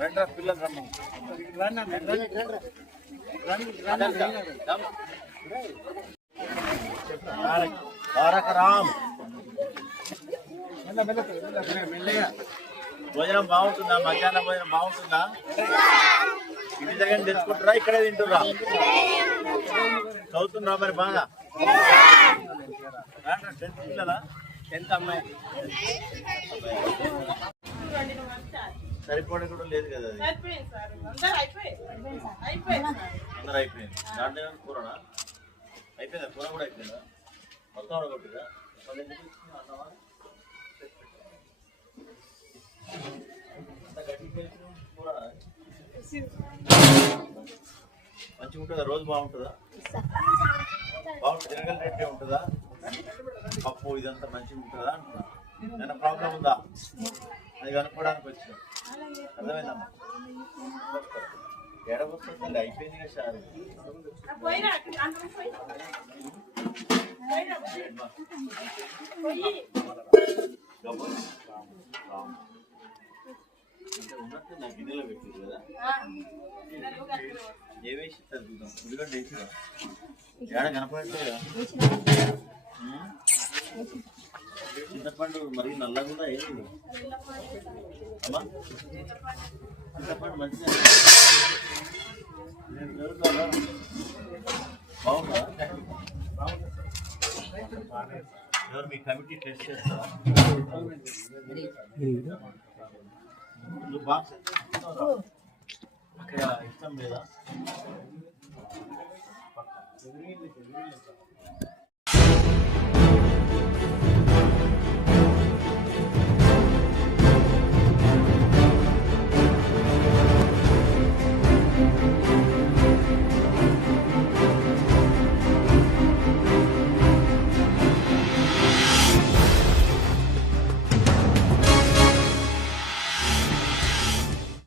రండి పిల్లలు రమ్మ. తారక రామ్ భోజనం బాగుంటుందా? మధ్యాహ్నం భోజనం బాగుంటుందా? ఇంటి దగ్గర తెచ్చుకుంటారా? ఇక్కడే తింటురా చదువుతుందా మరి బాగా? టెన్త్ అమ్మాయి సరిపోవడం కూడా లేదు కదా అది అయిపోయింది దాంట్లో కూరనా అయిపోయిందా కూర కూడా అయిపోయిందా మొత్తం అడగొట్టుగా మంచిగా ఉంటుందా రోజు బాగుంటుందా? బాగుంటుంది రేటే ఉంటుందా? పప్పు ఇదంతా మంచిగా ఉంటుందా అంటున్నా. ఏమైనా ప్రాబ్లం ఉందా? అది కనుక్కోవడానికి వచ్చిన అర్థమైందమ్మా ఏడవస్తుంది అయిపోయింది కదా సార్. పోయినా చింతపండు మరి నల్లగా ఉందా ఏది అమ్మా. చింతపండు మంచిగా బాగుందా? ఎవరు మీ కమిటీ టెస్ట్ చేస్తారా? నువ్వు బాక్స్? అక్కడ ఇష్టం లేదా?